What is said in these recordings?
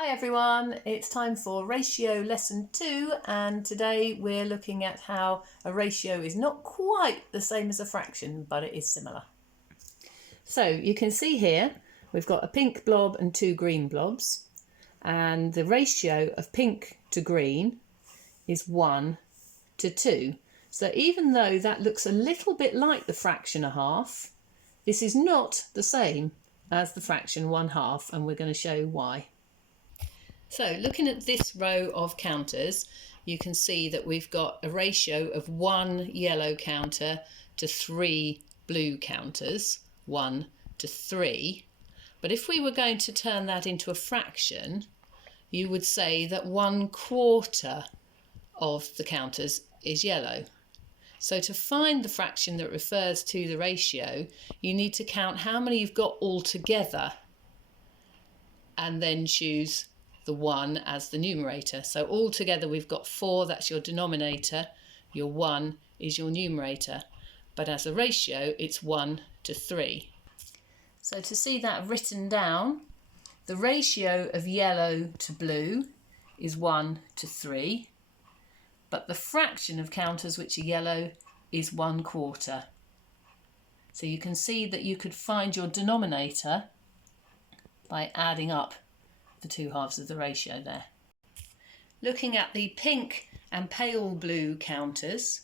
Hi everyone, it's time for ratio lesson 2 and today we're looking at how a ratio is not quite the same as a fraction but it is similar. So you can see here we've got a pink blob and two green blobs and the ratio of pink to green is 1 to 2. So even though that looks a little bit like the fraction 1/2, this is not the same as the fraction 1/2 and we're going to show why. So looking at this row of counters, you can see that we've got a ratio of 1 yellow counter to 3 blue counters, 1 to 3. But if we were going to turn that into a fraction, you would say that 1/4 of the counters is yellow. So to find the fraction that refers to the ratio, you need to count how many you've got all together and then choose the 1 as the numerator. So all together we've got 4, that's your denominator, your 1 is your numerator, but as a ratio it's 1 to 3. So to see that written down, the ratio of yellow to blue is 1 to 3, but the fraction of counters which are yellow is 1/4. So you can see that you could find your denominator by adding up the two halves of the ratio there. Looking at the pink and pale blue counters,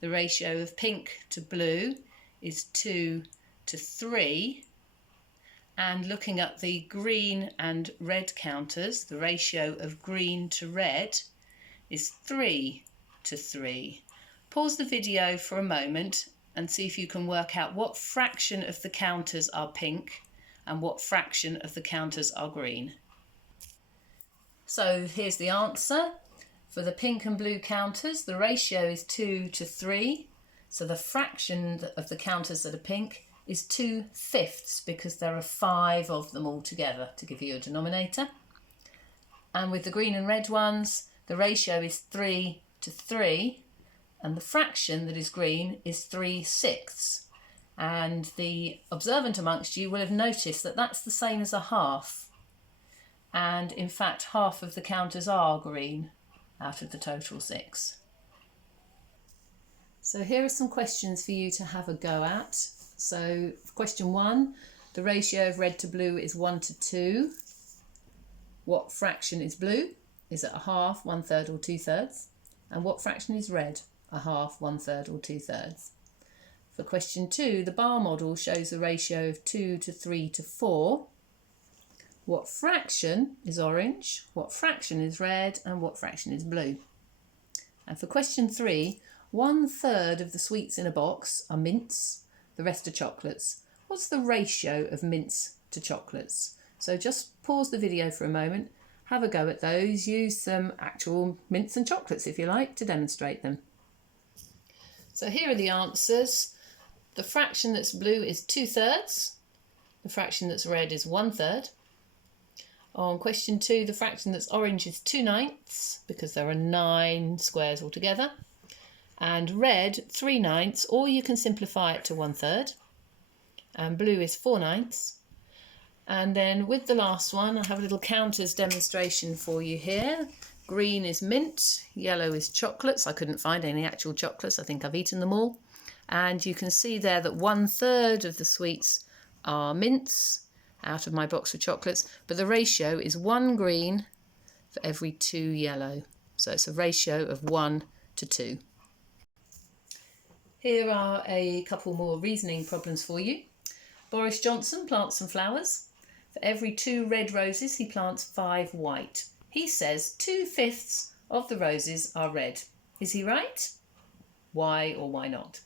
the ratio of pink to blue is 2 to 3. And looking at the green and red counters, the ratio of green to red is 3 to 3. Pause the video for a moment and see if you can work out what fraction of the counters are pink and what fraction of the counters are green. So here's the answer. For the pink and blue counters, the ratio is 2 to 3. So the fraction of the counters that are pink is 2/5 because there are 5 of them all together to give you a denominator. And with the green and red ones, the ratio is 3 to 3 and the fraction that is green is 3/6. And the observant amongst you will have noticed that that's the same as a half. And in fact half of the counters are green out of the total 6. So here are some questions for you to have a go at. So question 1, the ratio of red to blue is 1 to 2. What fraction is blue? Is it 1/2, 1/3 or 2/3? And what fraction is red? 1/2, 1/3 or 2/3? For question 2, the bar model shows the ratio of 2 to 3 to 4. What fraction is orange, what fraction is red, and what fraction is blue? And for question 3, 1/3 of the sweets in a box are mints, the rest are chocolates. What's the ratio of mints to chocolates? So just pause the video for a moment, have a go at those, use some actual mints and chocolates if you like to demonstrate them. So here are the answers. The fraction that's blue is 2/3, the fraction that's red is 1/3. On question 2, the fraction that's orange is 2/9 because there are 9 squares altogether. And red, 3/9, or you can simplify it to 1/3. And blue is 4/9. And then with the last one, I have a little counters demonstration for you here. Green is mint, yellow is chocolates. I couldn't find any actual chocolates, I think I've eaten them all. And you can see there that 1/3 of the sweets are mints out of my box of chocolates, but the ratio is 1 green for every 2 yellow. So it's a ratio of 1 to 2. Here are a couple more reasoning problems for you. Boris Johnson plants some flowers. For every 2 red roses, he plants 5 white. He says 2/5 of the roses are red. Is he right? Why or why not?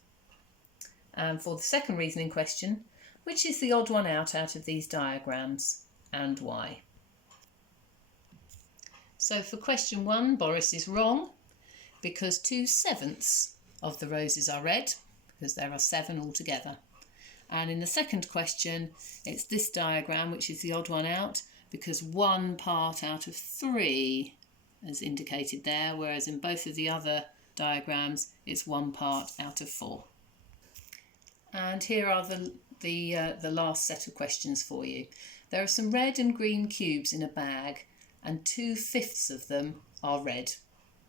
And for the second reasoning question, which is the odd one out of these diagrams and why? So for question 1, Boris is wrong because 2/7 of the roses are red because there are 7 altogether. And in the second question, it's this diagram which is the odd one out because 1 part out of 3 is indicated there, whereas in both of the other diagrams it's 1 part out of 4. And here are the last set of questions for you. There are some red and green cubes in a bag and 2/5 of them are red.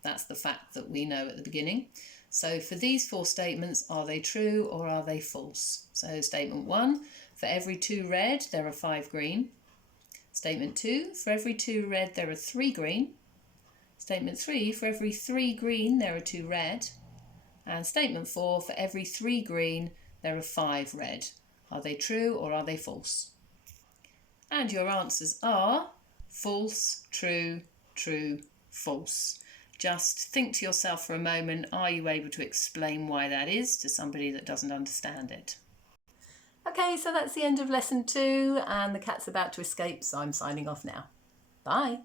That's the fact that we know at the beginning. So for these 4 statements, are they true or are they false? So statement 1, for every 2 red, there are 5 green. Statement 2, for every 2 red, there are 3 green. Statement 3, for every 3 green, there are 2 red. And statement 4, for every 3 green, there are 5 red. Are they true or are they false? And your answers are false, true, true, false. Just think to yourself for a moment, are you able to explain why that is to somebody that doesn't understand it? Okay, so that's the end of lesson 2, and the cat's about to escape, so I'm signing off now. Bye.